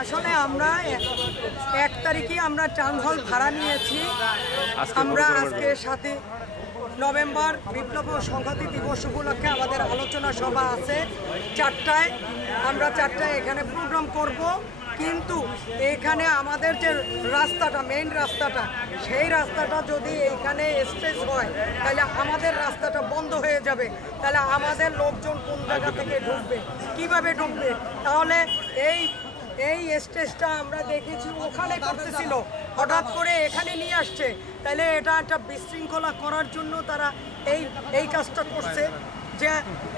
আসলে আমরা 1 তারিখে আমরা টাউন হল ভাড়া নিয়েছি। আমরা আজকে 7 নভেম্বর বিপ্লব ও সংহতি দিবস উপলক্ষে আমাদের আলোচনা সভা আছে 4টায়। আমরা 4টায় এখানে প্রোগ্রাম করব, কিন্তু এখানে আমাদের যে রাস্তাটা মেইন রাস্তাটা, সেই রাস্তাটা যদি এইখানে স্টেজ হয় তাহলে আমাদের রাস্তাটা বন্ধ হয়ে যাবে। তাহলে আমাদের লোকজন কোন জায়গা থেকে ঢুকবে, কিভাবে ঢুকবে? তাহলে এই স্টেজটা আমরা দেখেছি ওখানে করতেছিল, হঠাৎ করে এখানে নিয়ে আসছে। তাহলে এটা একটা বিশৃঙ্খলা করার জন্য তারা এই কাজটা করছে, যে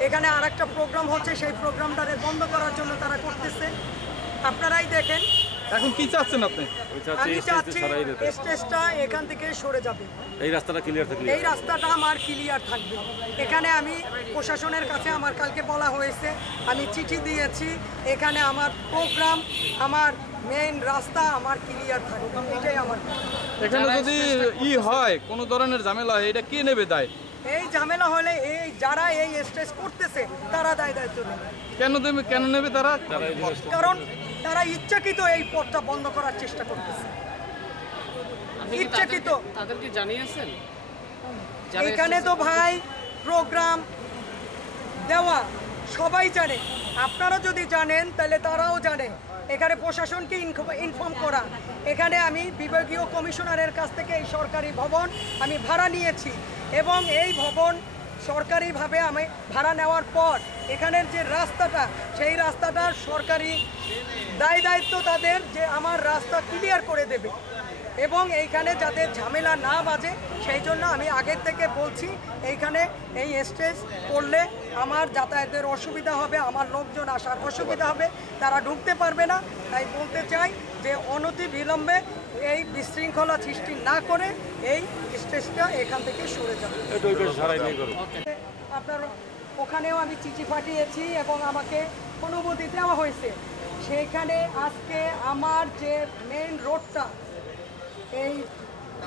এখানে আরেকটা প্রোগ্রাম হচ্ছে সেই প্রোগ্রামটাকে বন্ধ করার জন্য তারা করতেছে। আপনারাই দেখেন। এখন কি চাচ্ছেন আপনি? আমি চাচ্ছি স্টেজটা এখান থেকে সরে যাবে, এই রাস্তাটা ক্লিয়ার থাকবে, এই রাস্তাটা আমার ক্লিয়ার থাকবে। এখানে আমি প্রশাসনের কাছে আমার কালকে বলা হয়েছে, আমি চিঠি দিয়েছি, এখানে আমার প্রোগ্রাম, আমার মেইন রাস্তা আমার ক্লিয়ার থাকবে, এটাই আমার। এখানে যদি হয় কোনো ধরনের ঝামেলা হয়, এটা কে নেবে দায়? এই ঝামেলা হলে এই যারা এই স্টেজ করতেছে তারা দায়িত্ব নেবে। কেন নেবে তারা? কারণ তারা ইচ্ছাকৃত এই পথটা বন্ধ করার চেষ্টা করতেছে, ইচ্ছাকৃত। তাদেরকে জানিয়েছেন? এখানে তো ভাই প্রোগ্রাম দেওয়া সবাই জানে, আপনারা যদি জানেন তাহলে তারাও জানে। এখানে প্রশাসনকে ইনফর্ম করা। এখানে আমি বিভাগীয় কমিশনারের কাছ থেকে এই সরকারি ভবন আমি ভাড়া নিয়েছি, এবং এই ভবন সরকারিভাবে আমি ভাড়া নেওয়ার পর এখানের যে রাস্তাটা, সেই রাস্তাটা সরকারি দায়িত্ব তাদের, যে আমার রাস্তা ক্লিয়ার করে দেবে এবং এইখানে যাতে ঝামেলা না বাজে সেই জন্য আমি আগের থেকে বলছি, এইখানে এই স্টেজ করলে আমার যাতায়াতের অসুবিধা হবে, আমার লোকজন আসার অসুবিধা হবে, তারা ঢুকতে পারবে না। তাই বলতে চাই যে অনতি বিলম্বে এই বিশৃঙ্খলা সৃষ্টি না করে এই স্টেজটা এখান থেকে সরে যাবে। আপনার ওখানেও আমি চিঠি পাঠিয়েছি এবং আমাকে অনুমতি দেওয়া হয়েছে। সেখানে আজকে আমার যে মেইন রোডটা এই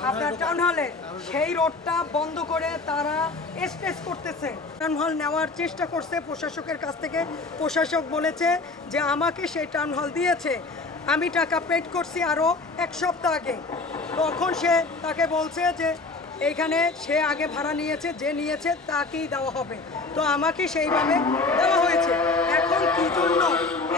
আপনার টাউন হলে, সেই রোডটা বন্ধ করে তারা স্টেজ করতেছে। টাউন হল নেওয়ার চেষ্টা করছে প্রশাসকের কাছ থেকে। প্রশাসক বলেছে যে আমাকে সেই টাউন হল দিয়েছে, আমি টাকা পেড করছি আরও 1 সপ্তাহ আগে। তখন সে তাকে বলছে যে এইখানে সে আগে ভাড়া নিয়েছে, যে নিয়েছে তাকেই দেওয়া হবে। তো আমাকে সেইভাবে দেওয়া হয়েছে। এখন কী জন্য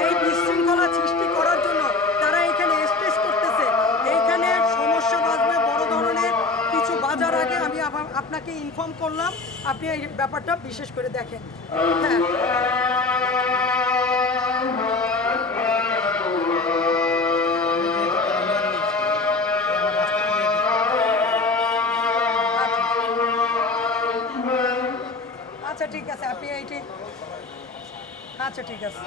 এই বিশৃঙ্খলা সৃষ্টি করার জন্য তারা এখানে স্টেজ করতেছে? এইখানে সমস্যা বাঁধবে বড় ধরনের কিছু বাজার আগে আমি আপনাকে ইনফর্ম করলাম, আপনি এই ব্যাপারটা বিশেষ করে দেখেন। হ্যাঁ, আচ্ছা ঠিক আছে, আপনি এইটি, আচ্ছা ঠিক আছে।